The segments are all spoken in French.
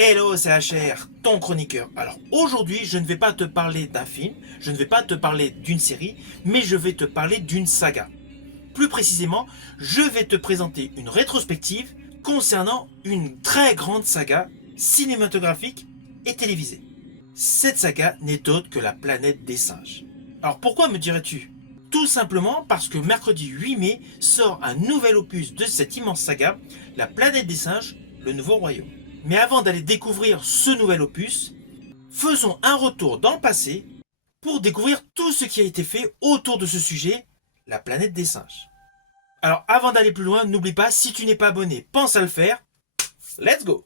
Hello, c'est HR, ton chroniqueur. Alors aujourd'hui, je ne vais pas te parler d'un film, je ne vais pas te parler d'une série, mais je vais te parler d'une saga. Plus précisément, je vais te présenter une rétrospective concernant une très grande saga cinématographique et télévisée. Cette saga n'est autre que la planète des singes. Alors pourquoi me dirais-tu? Tout simplement parce que mercredi 8 mai sort un nouvel opus de cette immense saga, La planète des singes, le nouveau royaume. Mais avant d'aller découvrir ce nouvel opus, faisons un retour dans le passé pour découvrir tout ce qui a été fait autour de ce sujet, la planète des singes. Alors avant d'aller plus loin, n'oublie pas, si tu n'es pas abonné, pense à le faire. Let's go!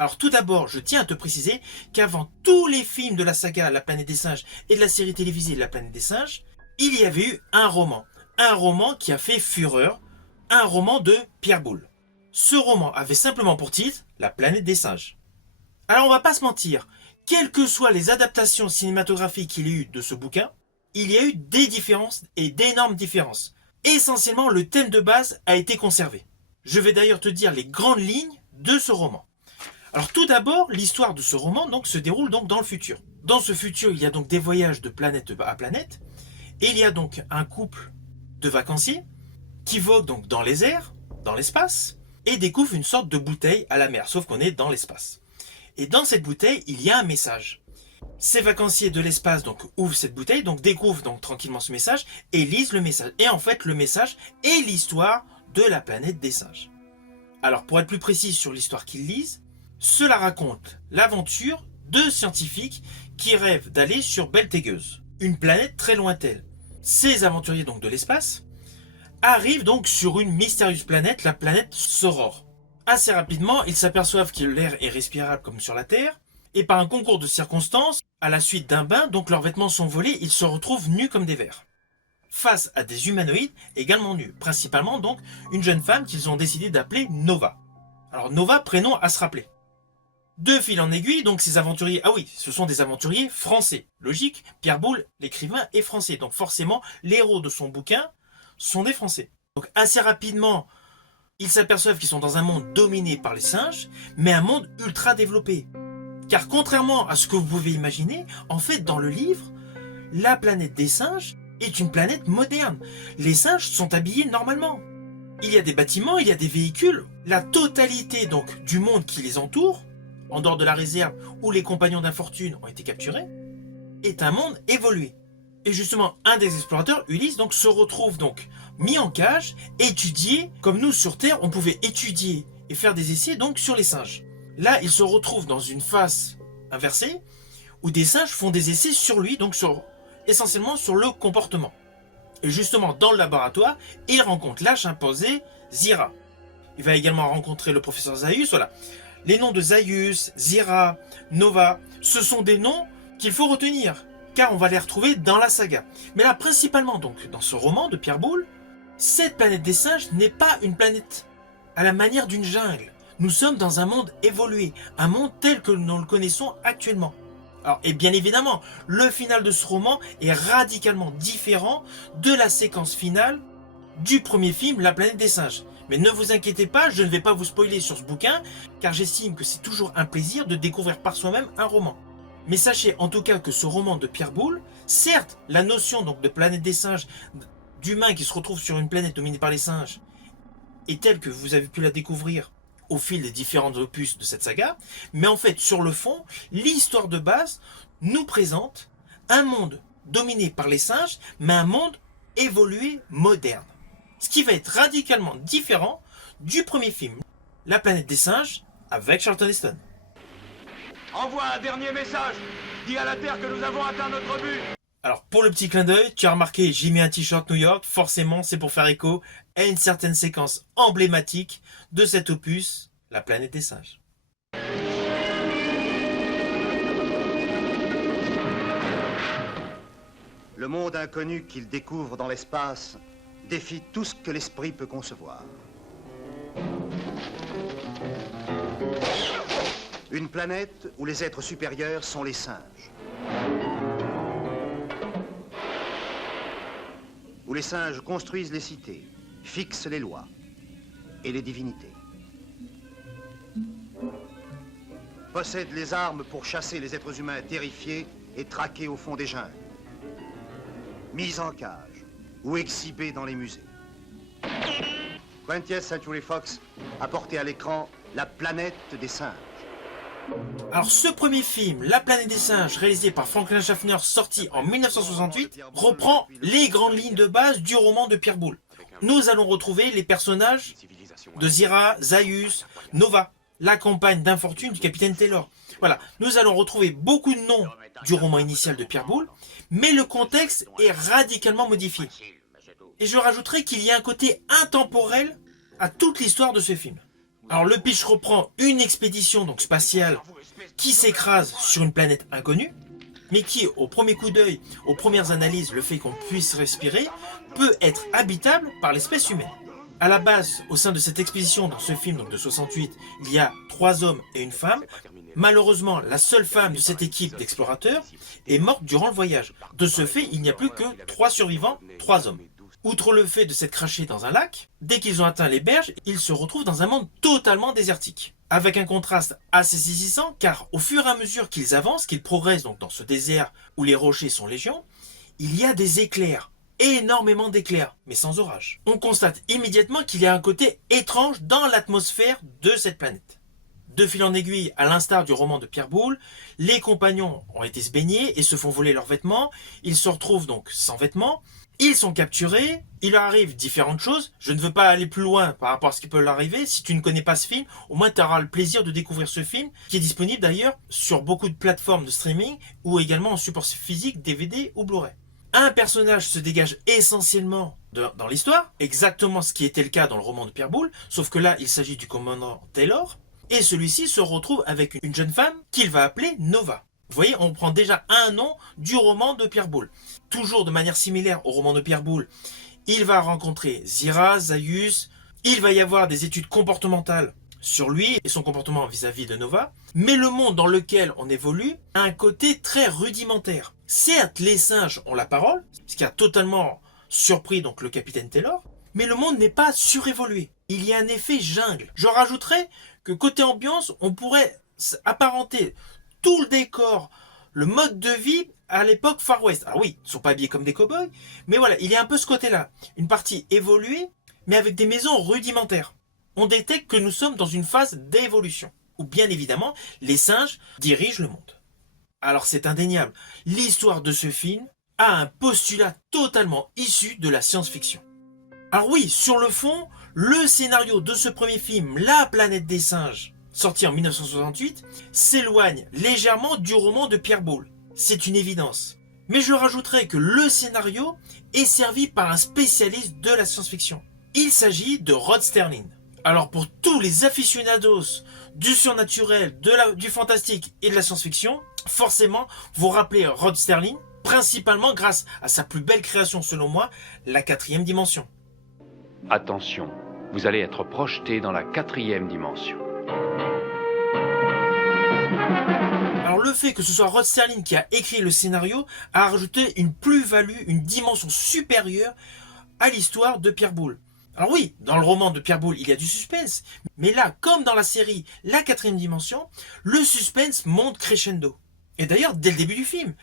Alors tout d'abord, je tiens à te préciser qu'avant tous les films de la saga La planète des singes et de la série télévisée La planète des singes, il y avait eu un roman. Un roman qui a fait fureur, un roman de Pierre Boulle. Ce roman avait simplement pour titre La planète des singes. Alors on va pas se mentir, quelles que soient les adaptations cinématographiques qu'il y a eu de ce bouquin, il y a eu des différences et d'énormes différences. Essentiellement, le thème de base a été conservé. Je vais d'ailleurs te dire les grandes lignes de ce roman. Alors tout d'abord, l'histoire de ce roman donc, se déroule donc dans le futur. Dans ce futur, il y a donc des voyages de planète à planète, et il y a donc un couple de vacanciers qui vogue donc dans les airs, dans l'espace, et découvre une sorte de bouteille à la mer, sauf qu'on est dans l'espace. Et dans cette bouteille, il y a un message. Ces vacanciers de l'espace donc ouvrent cette bouteille, donc découvrent donc tranquillement ce message et lisent le message. Et en fait, le message est l'histoire de la planète des singes. Alors pour être plus précis sur l'histoire qu'ils lisent, cela raconte l'aventure de scientifiques qui rêvent d'aller sur Beltégeuse, une planète très lointaine. Ces aventuriers donc de l'espace arrivent donc sur une mystérieuse planète, la planète Soror. Assez rapidement, ils s'aperçoivent que l'air est respirable comme sur la Terre, et par un concours de circonstances, à la suite d'un bain, donc leurs vêtements sont volés, ils se retrouvent nus comme des vers. Face à des humanoïdes également nus, principalement donc une jeune femme qu'ils ont décidé d'appeler Nova. Alors Nova, prénom à se rappeler. De fil en aiguille, donc ces aventuriers, ah oui, ce sont des aventuriers français. Logique, Pierre Boulle, l'écrivain, est français. Donc forcément, les héros de son bouquin sont des Français. Donc assez rapidement, ils s'aperçoivent qu'ils sont dans un monde dominé par les singes, mais un monde ultra développé. Car contrairement à ce que vous pouvez imaginer, en fait dans le livre, la planète des singes est une planète moderne. Les singes sont habillés normalement. Il y a des bâtiments, il y a des véhicules. La totalité donc du monde qui les entoure, en dehors de la réserve où les compagnons d'infortune ont été capturés, est un monde évolué. Et justement, un des explorateurs, Ulysse, donc, se retrouve donc mis en cage, étudié, comme nous sur Terre, on pouvait étudier et faire des essais donc sur les singes. Là, il se retrouve dans une phase inversée, où des singes font des essais sur lui, donc sur essentiellement sur le comportement. Et justement, dans le laboratoire, il rencontre la chimpanzé Zira. Il va également rencontrer le professeur Zaius, voilà. Les noms de Zaius, Zira, Nova, ce sont des noms qu'il faut retenir, car on va les retrouver dans la saga. Mais là, principalement, donc, dans ce roman de Pierre Boulle, cette planète des singes n'est pas une planète à la manière d'une jungle. Nous sommes dans un monde évolué, un monde tel que nous le connaissons actuellement. Alors, et bien évidemment, le final de ce roman est radicalement différent de la séquence finale du premier film, La planète des singes. Mais ne vous inquiétez pas, je ne vais pas vous spoiler sur ce bouquin, car j'estime que c'est toujours un plaisir de découvrir par soi-même un roman. Mais sachez en tout cas que ce roman de Pierre Boulle, certes, la notion donc de planète des singes, d'humains qui se retrouvent sur une planète dominée par les singes, est telle que vous avez pu la découvrir au fil des différents opus de cette saga, mais en fait, sur le fond, l'histoire de base nous présente un monde dominé par les singes, mais un monde évolué, moderne. Ce qui va être radicalement différent du premier film, La planète des singes, avec Charlton Heston. Envoie un dernier message. Dis à la Terre que nous avons atteint notre but. Alors, pour le petit clin d'œil, tu as remarqué, j'ai mis un t-shirt New York, forcément, c'est pour faire écho à une certaine séquence emblématique de cet opus, La planète des singes. Le monde inconnu qu'il découvre dans l'espace défie tout ce que l'esprit peut concevoir. Une planète où les êtres supérieurs sont les singes. Où les singes construisent les cités, fixent les lois et les divinités. Possèdent les armes pour chasser les êtres humains terrifiés et traqués au fond des jungles. Mis en cage ou exhibés dans les musées. 20th Century Fox a porté à l'écran La planète des singes. Alors ce premier film, La planète des singes, réalisé par Franklin Schaffner, sorti en 1968, reprend les grandes lignes de base du roman de Pierre Boulle. Nous allons retrouver les personnages de Zira, Zaius, Nova, la compagne d'infortune du capitaine Taylor. Voilà, nous allons retrouver beaucoup de noms du roman initial de Pierre Boulle, mais le contexte est radicalement modifié. Et je rajouterai qu'il y a un côté intemporel à toute l'histoire de ce film. Alors le pitch reprend une expédition donc spatiale qui s'écrase sur une planète inconnue, mais qui, au premier coup d'œil, aux premières analyses, le fait qu'on puisse respirer, peut être habitable par l'espèce humaine. À la base, au sein de cette expédition, dans ce film donc de 68, il y a 3 hommes et une femme. Malheureusement, la seule femme de cette équipe d'explorateurs est morte durant le voyage. De ce fait, il n'y a plus que 3 survivants, 3 hommes. Outre le fait de s'être crachés dans un lac, dès qu'ils ont atteint les berges, ils se retrouvent dans un monde totalement désertique. Avec un contraste assez saisissant, car au fur et à mesure qu'ils avancent, qu'ils progressent donc dans ce désert où les rochers sont légion, il y a des éclairs, énormément d'éclairs, mais sans orage. On constate immédiatement qu'il y a un côté étrange dans l'atmosphère de cette planète. De fil en aiguille, à l'instar du roman de Pierre Boulle, les compagnons ont été se baigner et se font voler leurs vêtements, ils se retrouvent donc sans vêtements, ils sont capturés, il leur arrive différentes choses. Je ne veux pas aller plus loin par rapport à ce qui peut leur arriver. Si tu ne connais pas ce film, au moins tu auras le plaisir de découvrir ce film, qui est disponible d'ailleurs sur beaucoup de plateformes de streaming ou également en support physique, DVD ou Blu-ray. Un personnage se dégage essentiellement dans l'histoire, exactement ce qui était le cas dans le roman de Pierre Boulle, sauf que là il s'agit du commandant Taylor, et celui-ci se retrouve avec une jeune femme qu'il va appeler Nova. Vous voyez, on prend déjà un nom du roman de Pierre Boulle. Toujours de manière similaire au roman de Pierre Boulle, il va rencontrer Zira, Zaius, il va y avoir des études comportementales sur lui et son comportement vis-à-vis de Nova, mais le monde dans lequel on évolue a un côté très rudimentaire. Certes, les singes ont la parole, ce qui a totalement surpris donc le capitaine Taylor, mais le monde n'est pas surévolué. Il y a un effet jungle. Je rajouterais que côté ambiance, on pourrait apparenter tout le décor, le mode de vie à l'époque Far West. Alors oui, ils ne sont pas habillés comme des cow-boys, mais voilà, il y a un peu ce côté-là. Une partie évoluée, mais avec des maisons rudimentaires. On détecte que nous sommes dans une phase d'évolution, où bien évidemment, les singes dirigent le monde. Alors c'est indéniable, l'histoire de ce film a un postulat totalement issu de la science-fiction. Alors oui, sur le fond, le scénario de ce premier film, La planète des singes, sorti en 1968, s'éloigne légèrement du roman de Pierre Boulle. C'est une évidence. Mais je rajouterai que le scénario est servi par un spécialiste de la science-fiction. Il s'agit de Rod Serling. Alors pour tous les aficionados du surnaturel, du fantastique et de la science-fiction, forcément vous rappelez Rod Serling, principalement grâce à sa plus belle création selon moi, la 4e dimension. Attention, vous allez être projeté dans la 4e dimension. Alors le fait que ce soit Rod Serling qui a écrit le scénario a rajouté une plus-value, une dimension supérieure à l'histoire de Pierre Boulle. Alors oui, dans le roman de Pierre Boulle, il y a du suspense, mais là, comme dans la série La 4e dimension, le suspense monte crescendo. Et d'ailleurs, dès le début du film,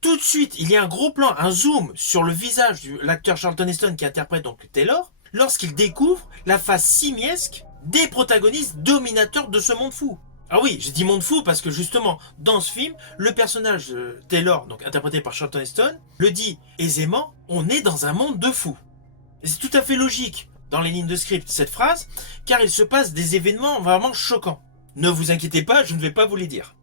tout de suite, il y a un gros plan, un zoom sur le visage de l'acteur Charlton Heston qui interprète donc Taylor, lorsqu'il découvre la face simiesque des protagonistes dominateurs de ce monde fou. Ah oui, j'ai dit monde fou parce que justement, dans ce film, le personnage de Taylor, donc interprété par Charlton Heston, le dit aisément, on est dans un monde de fous. Et c'est tout à fait logique dans les lignes de script cette phrase, car il se passe des événements vraiment choquants. Ne vous inquiétez pas, je ne vais pas vous les dire.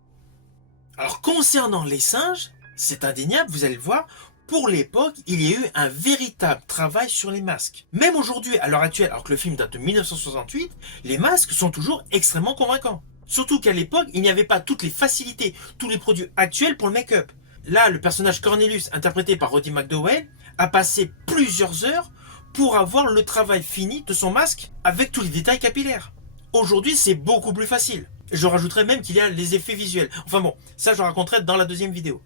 Alors concernant les singes, c'est indéniable, vous allez le voir, pour l'époque, il y a eu un véritable travail sur les masques. Même aujourd'hui, à l'heure actuelle, alors que le film date de 1968, les masques sont toujours extrêmement convaincants. Surtout qu'à l'époque, il n'y avait pas toutes les facilités, tous les produits actuels pour le make-up. Là, le personnage Cornelius, interprété par Roddy McDowall, a passé plusieurs heures pour avoir le travail fini de son masque avec tous les détails capillaires. Aujourd'hui, c'est beaucoup plus facile. Je rajouterais même qu'il y a les effets visuels. Enfin bon, ça je raconterai dans la deuxième vidéo.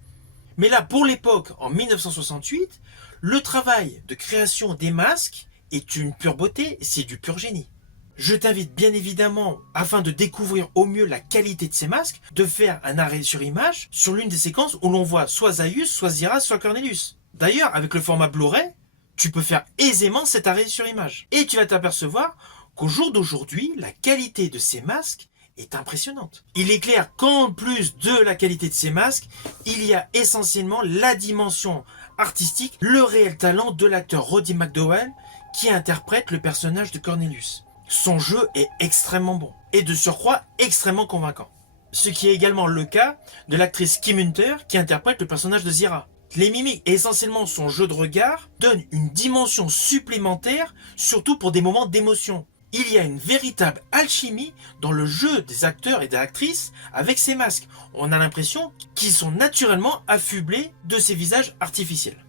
Mais là, pour l'époque, en 1968, le travail de création des masques est une pure beauté, c'est du pur génie. Je t'invite bien évidemment, afin de découvrir au mieux la qualité de ces masques, de faire un arrêt sur image sur l'une des séquences où l'on voit soit Zaius, soit Zira, soit Cornelius. D'ailleurs, avec le format Blu-ray, tu peux faire aisément cet arrêt sur image. Et tu vas t'apercevoir qu'au jour d'aujourd'hui, la qualité de ces masques est impressionnante. Il est clair qu'en plus de la qualité de ces masques, il y a essentiellement la dimension artistique, le réel talent de l'acteur Roddy McDowall qui interprète le personnage de Cornelius. Son jeu est extrêmement bon et de surcroît extrêmement convaincant. Ce qui est également le cas de l'actrice Kim Hunter qui interprète le personnage de Zira. Les mimiques et essentiellement son jeu de regard donnent une dimension supplémentaire, surtout pour des moments d'émotion. Il y a une véritable alchimie dans le jeu des acteurs et des actrices avec ces masques. On a l'impression qu'ils sont naturellement affublés de ces visages artificiels.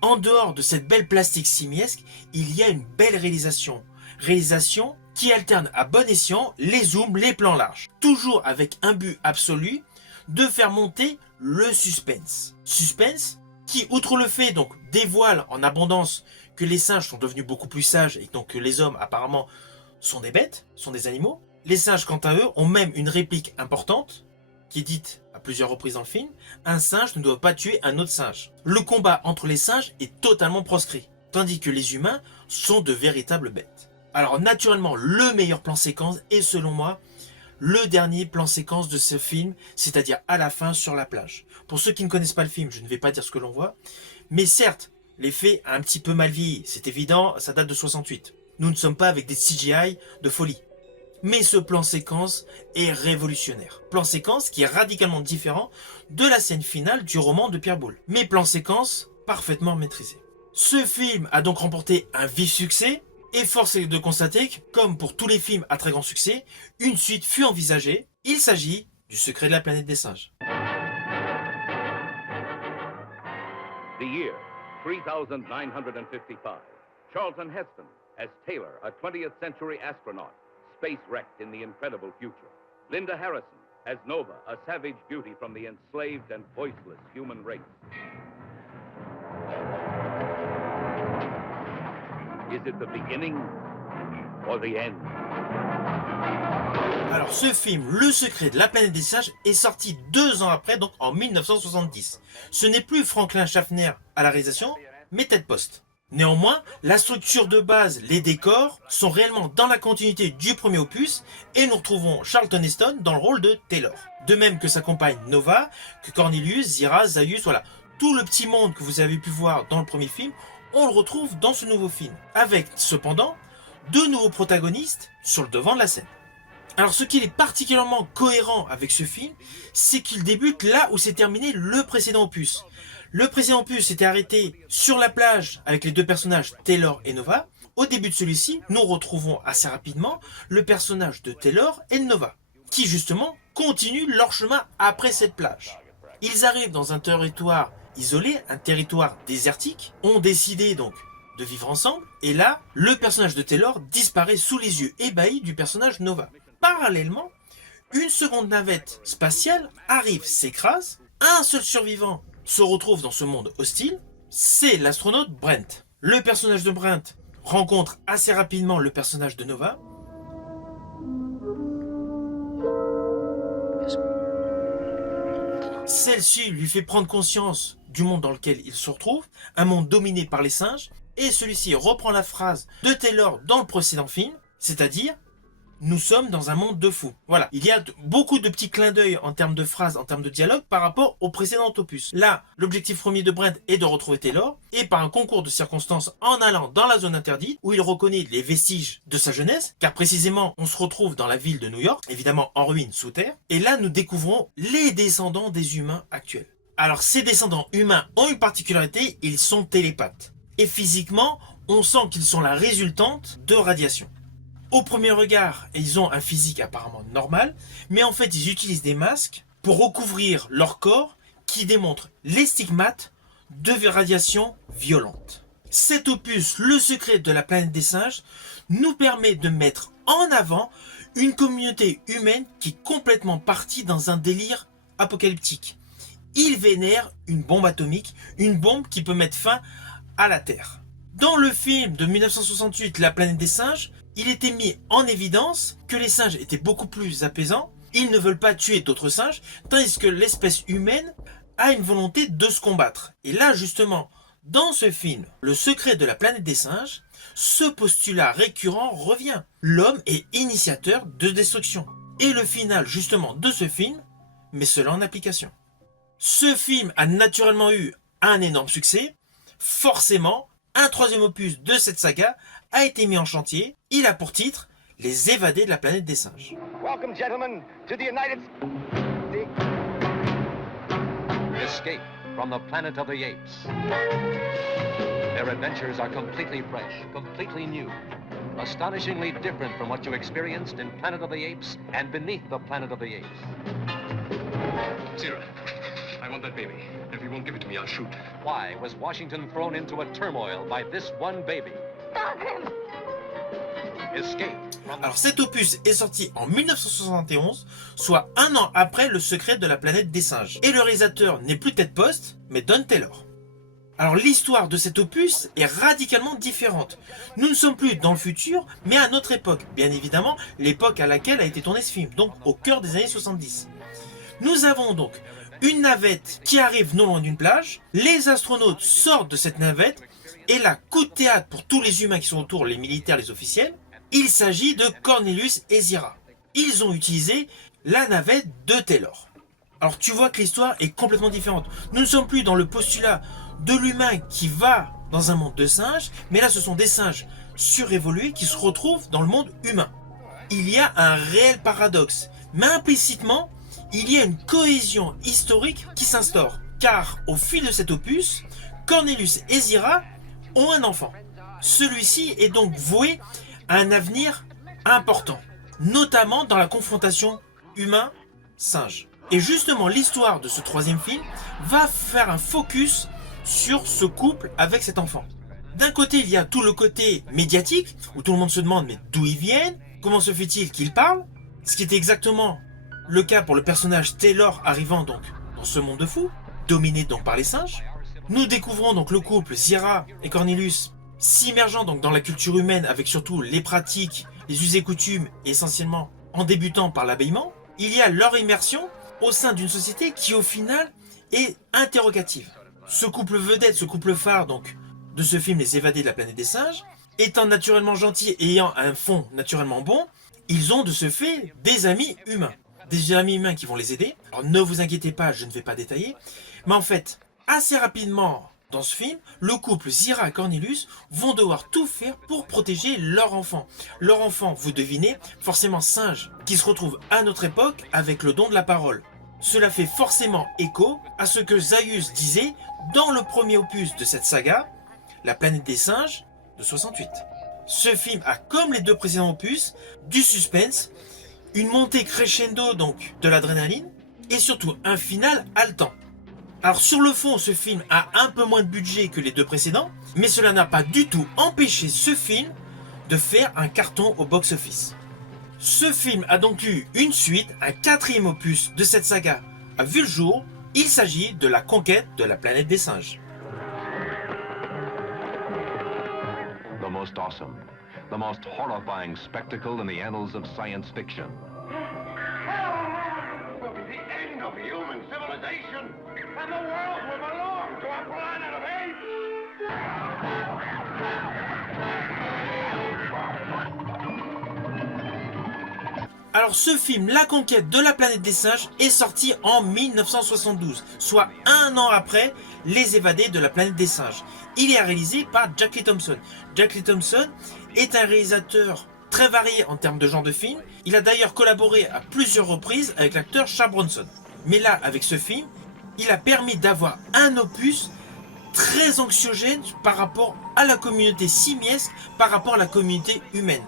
En dehors de cette belle plastique simiesque, il y a une belle réalisation. Réalisation qui alterne à bon escient les zooms, les plans larges. Toujours avec un but absolu de faire monter le suspense. Suspense qui, outre le fait donc dévoile en abondance que les singes sont devenus beaucoup plus sages et donc que les hommes apparemment sont des bêtes, sont des animaux. Les singes quant à eux ont même une réplique importante qui est dite à plusieurs reprises dans le film, un singe ne doit pas tuer un autre singe. Le combat entre les singes est totalement proscrit, tandis que les humains sont de véritables bêtes. Alors naturellement, le meilleur plan séquence est selon moi le dernier plan séquence de ce film, c'est-à-dire à la fin sur la plage. Pour ceux qui ne connaissent pas le film, je ne vais pas dire ce que l'on voit, mais certes, l'effet a un petit peu mal vieilli, c'est évident, ça date de 68. Nous ne sommes pas avec des CGI de folie. Mais ce plan séquence est révolutionnaire. Plan séquence qui est radicalement différent de la scène finale du roman de Pierre Boulle. Mais plan séquence parfaitement maîtrisé. Ce film a donc remporté un vif succès, et force est de constater que, comme pour tous les films à très grand succès, une suite fut envisagée. Il s'agit du Secret de la planète des singes. The year 3955. Charlton Heston as Taylor, a 20th century astronaut, space-wrecked in the incredible future. Linda Harrison as Nova, a savage beauty from the enslaved and voiceless human race. Is it the beginning or the end? Alors ce film, Le Secret de la planète des singes, est sorti 2 ans après, donc en 1970. Ce n'est plus Franklin Schaffner à la réalisation, mais Ted Post. Néanmoins, la structure de base, les décors, sont réellement dans la continuité du premier opus, et nous retrouvons Charlton Heston dans le rôle de Taylor. De même que sa compagne Nova, que Cornelius, Zira, Zaius, voilà. Tout le petit monde que vous avez pu voir dans le premier film, on le retrouve dans ce nouveau film. Avec, cependant, 2 nouveaux protagonistes sur le devant de la scène. Alors ce qui est particulièrement cohérent avec ce film, c'est qu'il débute là où s'est terminé le précédent opus. Le précédent opus s'était arrêté sur la plage avec les deux personnages Taylor et Nova. Au début de celui-ci, nous retrouvons assez rapidement le personnage de Taylor et de Nova, qui justement continuent leur chemin après cette plage. Ils arrivent dans un territoire isolé, un territoire désertique, ont décidé donc de vivre ensemble, et là, le personnage de Taylor disparaît sous les yeux ébahis du personnage Nova. Parallèlement, une seconde navette spatiale arrive, s'écrase, un seul survivant se retrouve dans ce monde hostile, c'est l'astronaute Brent. Le personnage de Brent rencontre assez rapidement le personnage de Nova. Celle-ci lui fait prendre conscience du monde dans lequel il se retrouve, un monde dominé par les singes, et celui-ci reprend la phrase de Taylor dans le précédent film, c'est-à-dire « Nous sommes dans un monde de fous ». Voilà, il y a beaucoup de petits clins d'œil en termes de phrases, en termes de dialogue par rapport au précédent opus. Là, l'objectif premier de Brent est de retrouver Taylor, et par un concours de circonstances en allant dans la zone interdite, où il reconnaît les vestiges de sa jeunesse, car précisément on se retrouve dans la ville de New York, évidemment en ruine sous terre, et là nous découvrons les descendants des humains actuels. Alors ces descendants humains ont une particularité, ils sont télépathes. Et physiquement, on sent qu'ils sont la résultante de radiation. Au premier regard, ils ont un physique apparemment normal, mais en fait ils utilisent des masques pour recouvrir leur corps qui démontrent les stigmates de radiation violente. Cet opus, Le secret de la planète des singes, nous permet de mettre en avant une communauté humaine qui est complètement partie dans un délire apocalyptique. Ils vénèrent une bombe atomique, une bombe qui peut mettre fin à la Terre. Dans le film de 1968, La planète des singes, il était mis en évidence que les singes étaient beaucoup plus apaisants, ils ne veulent pas tuer d'autres singes, tandis que l'espèce humaine a une volonté de se combattre. Et là, justement, dans ce film, Le secret de la planète des singes, ce postulat récurrent revient. L'homme est initiateur de destruction. Et le final, justement, de ce film met cela en application. Ce film a naturellement eu un énorme succès. Forcément, un troisième opus de cette saga a été mis en chantier. Il a pour titre Les évadés de la planète des singes. Welcome, gentlemen, to the United Escape from the planet of the apes. Their adventures are completely fresh, completely new, astonishingly different from what you experienced in Planet of the Apes and Beneath the Planet of the Apes. Zira, I want that baby. If you won't give it to me, I'll shoot. Why was Washington thrown into a turmoil by this one baby? Stop him! Escape. Alors cet opus est sorti en 1971, soit un an après Le secret de la planète des singes. Et le réalisateur n'est plus Ted Post, mais Don Taylor. Alors l'histoire de cet opus est radicalement différente. Nous ne sommes plus dans le futur, mais à notre époque. Bien évidemment, l'époque à laquelle a été tourné ce film, donc au cœur des années 70. Nous avons donc une navette qui arrive non loin d'une plage. Les astronautes sortent de cette navette, et là, coup de théâtre pour tous les humains qui sont autour, les militaires, les officiels. Il s'agit de Cornelius et Zira. Ils ont utilisé la navette de Taylor. Alors tu vois que l'histoire est complètement différente. Nous ne sommes plus dans le postulat de l'humain qui va dans un monde de singes, mais là ce sont des singes surévolués qui se retrouvent dans le monde humain. Il y a un réel paradoxe, mais implicitement, il y a une cohésion historique qui s'instaure. Car au fil de cet opus, Cornelius et Zira ont un enfant. Celui-ci est donc voué à un avenir important, notamment dans la confrontation humain-singe. Et justement, l'histoire de ce troisième film va faire un focus sur ce couple avec cet enfant. D'un côté, il y a tout le côté médiatique, où tout le monde se demande mais d'où ils viennent, comment se fait-il qu'ils parlent, ce qui était exactement le cas pour le personnage Taylor arrivant donc dans ce monde de fous, dominé donc par les singes. Nous découvrons donc le couple Zira et Cornelius s'immergeant donc dans la culture humaine avec surtout les pratiques, les us et coutumes et essentiellement en débutant par l'habillement. Il y a leur immersion au sein d'une société qui au final est interrogative. Ce couple vedette, ce couple phare donc de ce film Les évadés de la planète des singes, étant naturellement gentil et ayant un fond naturellement bon, ils ont de ce fait des amis humains. Des amis humains qui vont les aider. Alors ne vous inquiétez pas, je ne vais pas détailler. Mais en fait, assez rapidement dans ce film, le couple Zira et Cornelius vont devoir tout faire pour protéger leur enfant. Leur enfant, vous devinez, forcément singe, qui se retrouve à notre époque avec le don de la parole. Cela fait forcément écho à ce que Zaius disait dans le premier opus de cette saga, La planète des singes de 68. Ce film a, comme les deux précédents opus, du suspense, une montée crescendo donc de l'adrénaline et surtout un final haletant. Alors sur le fond, ce film a un peu moins de budget que les deux précédents, mais cela n'a pas du tout empêché ce film de faire un carton au box-office. Ce film a donc eu une suite, un quatrième opus de cette saga a vu le jour. Il s'agit de La conquête de la planète des singes. The most awesome, the most horrifying spectacle in the annals of science fiction. Will be the end of human civilization, and the world will belong to a planet of apes! Alors ce film, La conquête de la planète des singes, est sorti en 1972, soit un an après Les évadés de la planète des singes. Il est réalisé par Jack Lee Thompson. Jack Lee Thompson est un réalisateur très varié en termes de genre de film. Il a d'ailleurs collaboré à plusieurs reprises avec l'acteur Charles Bronson. Mais là, avec ce film, il a permis d'avoir un opus très anxiogène par rapport à la communauté simiesque, par rapport à la communauté humaine.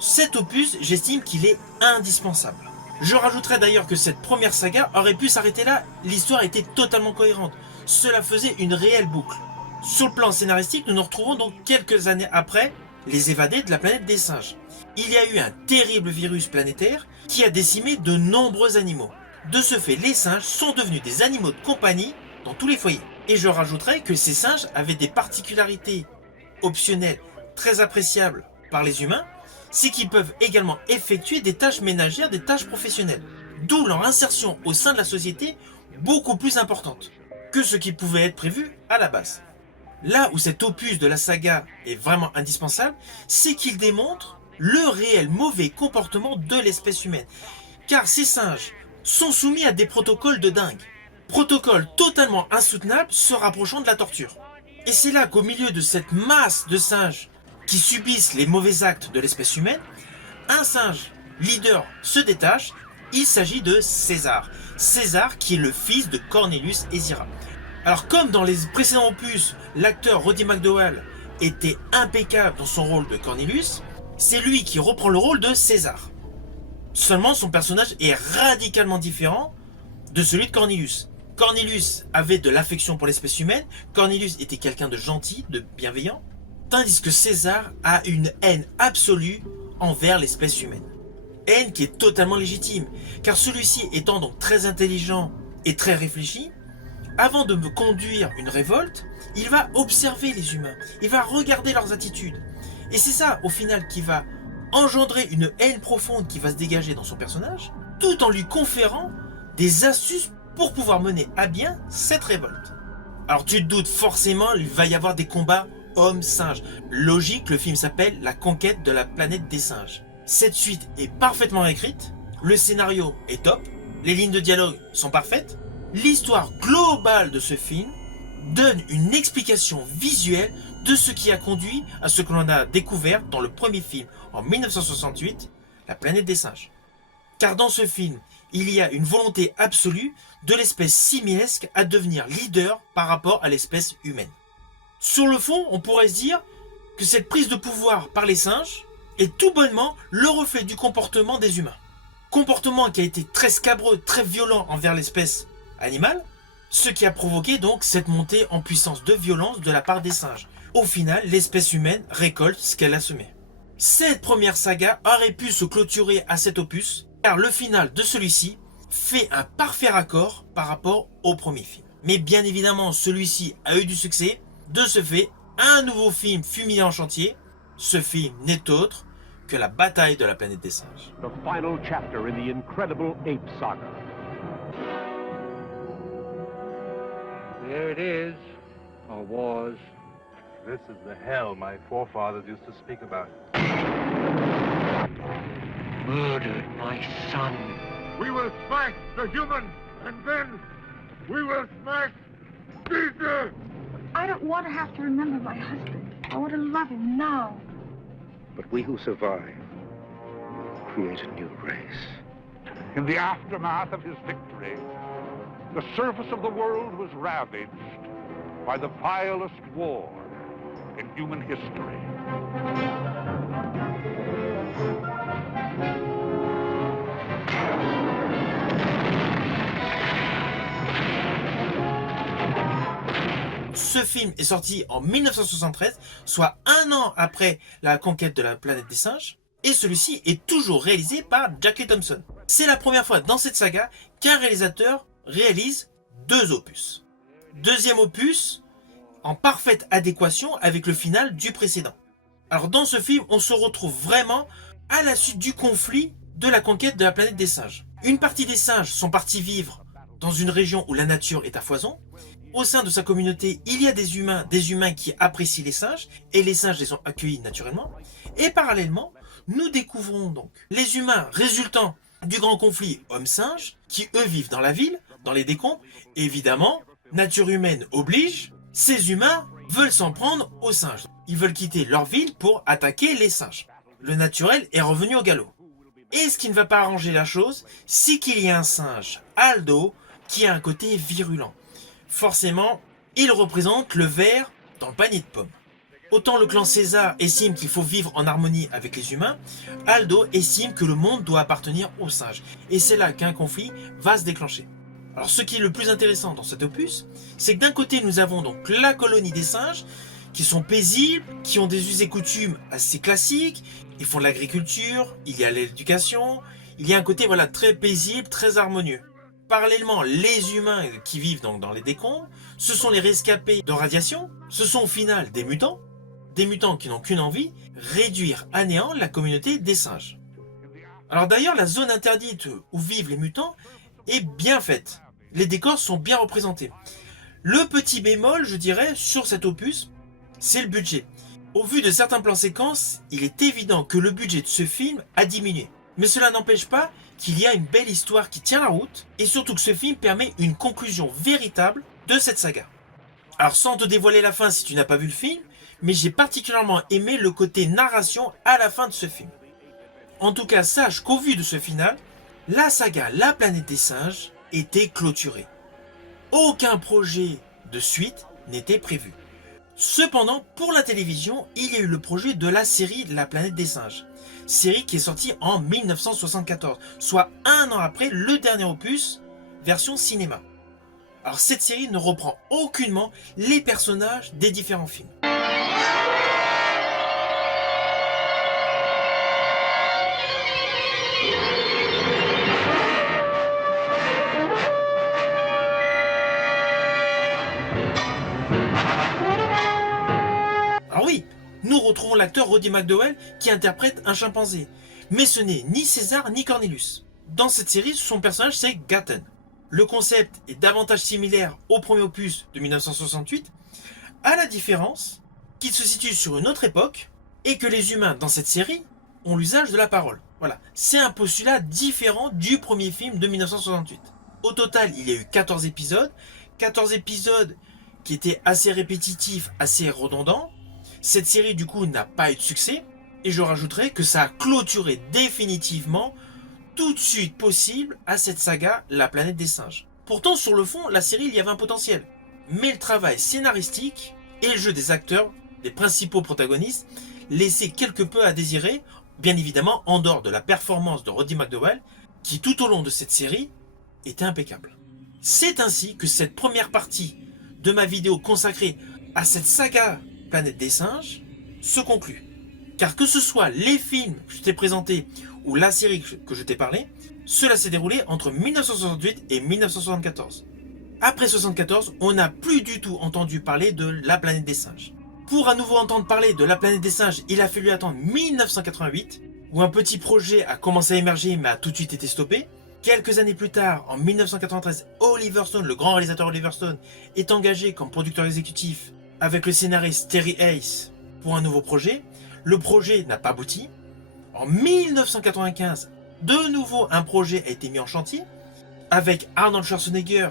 Cet opus, j'estime qu'il est indispensable. Je rajouterais d'ailleurs que cette première saga aurait pu s'arrêter là, l'histoire était totalement cohérente. Cela faisait une réelle boucle. Sur le plan scénaristique, nous nous retrouvons donc quelques années après Les évadés de la planète des singes. Il y a eu un terrible virus planétaire qui a décimé de nombreux animaux. De ce fait, les singes sont devenus des animaux de compagnie dans tous les foyers. Et je rajouterais que ces singes avaient des particularités optionnelles très appréciables par les humains, c'est qu'ils peuvent également effectuer des tâches ménagères, des tâches professionnelles. D'où leur insertion au sein de la société beaucoup plus importante que ce qui pouvait être prévu à la base. Là où cet opus de la saga est vraiment indispensable, c'est qu'il démontre le réel mauvais comportement de l'espèce humaine. Car ces singes sont soumis à des protocoles de dingue. Protocoles totalement insoutenables se rapprochant de la torture. Et c'est là qu'au milieu de cette masse de singes qui subissent les mauvais actes de l'espèce humaine, un singe leader se détache. Il s'agit de César. César qui est le fils de Cornelius et Zira. Alors comme dans les précédents opus, l'acteur Roddy McDowall était impeccable dans son rôle de Cornelius, c'est lui qui reprend le rôle de César. Seulement son personnage est radicalement différent de celui de Cornelius. Cornelius avait de l'affection pour l'espèce humaine, Cornelius était quelqu'un de gentil, de bienveillant, tandis que César a une haine absolue envers l'espèce humaine. Haine qui est totalement légitime, car celui-ci étant donc très intelligent et très réfléchi, avant de me conduire une révolte, il va observer les humains, il va regarder leurs attitudes. Et c'est ça, au final, qui va engendrer une haine profonde qui va se dégager dans son personnage, tout en lui conférant des astuces pour pouvoir mener à bien cette révolte. Alors tu te doutes forcément, il va y avoir des combats homme-singe. Logique, le film s'appelle La conquête de la planète des singes. Cette suite est parfaitement écrite, le scénario est top, les lignes de dialogue sont parfaites, l'histoire globale de ce film donne une explication visuelle de ce qui a conduit à ce que l'on a découvert dans le premier film en 1968, La planète des singes. Car dans ce film, il y a une volonté absolue de l'espèce simiesque à devenir leader par rapport à l'espèce humaine. Sur le fond, on pourrait se dire que cette prise de pouvoir par les singes est tout bonnement le reflet du comportement des humains. Comportement qui a été très scabreux, très violent envers l'espèce animale, ce qui a provoqué donc cette montée en puissance de violence de la part des singes. Au final, l'espèce humaine récolte ce qu'elle a semé. Cette première saga aurait pu se clôturer à cet opus, car le final de celui-ci fait un parfait raccord par rapport au premier film. Mais bien évidemment, celui-ci a eu du succès. De ce fait, un nouveau film fut mis en chantier. Ce film n'est autre que La bataille de la planète des singes. The final chapter in the incredible ape saga. There it is, or was. This is the hell my forefathers used to speak about. Murdered my son. We will smash the human, and then we will smash Caesar! I don't want to have to remember my husband. I want to love him now. But we who survive create a new race. In the aftermath of his victory, the surface of the world was ravaged by the vilest war in human history. Ce film est sorti en 1973, soit un an après la conquête de la planète des singes, et celui-ci est toujours réalisé par Jack Lee Thompson. C'est la première fois dans cette saga qu'un réalisateur réalise 2 opus. Deuxième opus, en parfaite adéquation avec le final du précédent. Alors dans ce film, on se retrouve vraiment à la suite du conflit de la conquête de la planète des singes. Une partie des singes sont partis vivre dans une région où la nature est à foison. Au sein de sa communauté, il y a des humains qui apprécient les singes, et les singes les ont accueillis naturellement. Et parallèlement, nous découvrons donc les humains résultant du grand conflit homme-singe, qui eux vivent dans la ville, dans les décombres. Et évidemment, nature humaine oblige, ces humains veulent s'en prendre aux singes. Ils veulent quitter leur ville pour attaquer les singes. Le naturel est revenu au galop. Et ce qui ne va pas arranger la chose, c'est qu'il y a un singe, Aldo, qui a un côté virulent. Forcément, il représente le ver dans le panier de pommes. Autant le clan César estime qu'il faut vivre en harmonie avec les humains, Aldo estime que le monde doit appartenir aux singes. Et c'est là qu'un conflit va se déclencher. Alors ce qui est le plus intéressant dans cet opus, c'est que d'un côté nous avons donc la colonie des singes, qui sont paisibles, qui ont des us et coutumes assez classiques, ils font de l'agriculture, il y a l'éducation, il y a un côté voilà très paisible, très harmonieux. Parallèlement, les humains qui vivent donc dans les décombres, ce sont les rescapés de radiation, ce sont au final des mutants qui n'ont qu'une envie, réduire à néant la communauté des singes. Alors d'ailleurs, la zone interdite où vivent les mutants est bien faite. Les décors sont bien représentés. Le petit bémol, je dirais, sur cet opus, c'est le budget. Au vu de certains plans séquences, il est évident que le budget de ce film a diminué. Mais cela n'empêche pas qu'il y a une belle histoire qui tient la route, et surtout que ce film permet une conclusion véritable de cette saga. Alors sans te dévoiler la fin si tu n'as pas vu le film, mais j'ai particulièrement aimé le côté narration à la fin de ce film. En tout cas, sache qu'au vu de ce final, la saga La Planète des Singes était clôturée. Aucun projet de suite n'était prévu. Cependant, pour la télévision, il y a eu le projet de la série La Planète des Singes. Série qui est sortie en 1974, soit un an après le dernier opus, version cinéma. Alors cette série ne reprend aucunement les personnages des différents films. Alors oui, nous retrouvons l'acteur Roddy McDowall qui interprète un chimpanzé. Mais ce n'est ni César ni Cornelius. Dans cette série, son personnage c'est Gaten. Le concept est davantage similaire au premier opus de 1968, à la différence qu'il se situe sur une autre époque et que les humains dans cette série ont l'usage de la parole. Voilà, c'est un postulat différent du premier film de 1968. Au total, il y a eu 14 épisodes qui étaient assez répétitifs, assez redondants. Cette série du coup n'a pas eu de succès, et je rajouterai que ça a clôturé définitivement tout de suite possible à cette saga La Planète des Singes. Pourtant sur le fond, la série il y avait un potentiel, mais le travail scénaristique et le jeu des acteurs, des principaux protagonistes, laissaient quelque peu à désirer, bien évidemment en dehors de la performance de Roddy McDowall, qui tout au long de cette série était impeccable. C'est ainsi que cette première partie de ma vidéo consacrée à cette saga Planète des Singes se conclut. Car que ce soit les films que je t'ai présentés ou la série que je t'ai parlé, cela s'est déroulé entre 1968 et 1974. Après 1974, on n'a plus du tout entendu parler de La Planète des Singes. Pour à nouveau entendre parler de La Planète des Singes, il a fallu attendre 1988, où un petit projet a commencé à émerger mais a tout de suite été stoppé. Quelques années plus tard, en 1993, Oliver Stone, le grand réalisateur Oliver Stone, est engagé comme producteur exécutif avec le scénariste Terry Hayes pour un nouveau projet. Le projet n'a pas abouti. En 1995, de nouveau un projet a été mis en chantier avec Arnold Schwarzenegger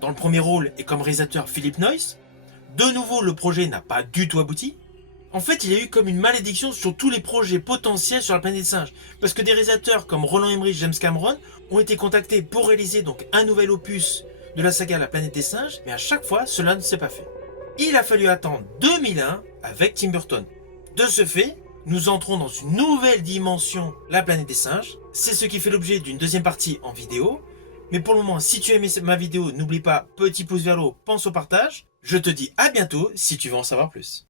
dans le premier rôle et comme réalisateur Philip Noyce. De nouveau, le projet n'a pas du tout abouti. En fait, il y a eu comme une malédiction sur tous les projets potentiels sur la planète des singes. Parce que des réalisateurs comme Roland Emmerich, James Cameron ont été contactés pour réaliser donc un nouvel opus de la saga La Planète des Singes, mais à chaque fois, cela ne s'est pas fait. Il a fallu attendre 2001 avec Tim Burton. De ce fait, nous entrons dans une nouvelle dimension, La Planète des Singes. C'est ce qui fait l'objet d'une deuxième partie en vidéo. Mais pour le moment, si tu as aimé ma vidéo, n'oublie pas, petit pouce vers le haut, pense au partage. Je te dis à bientôt si tu veux en savoir plus.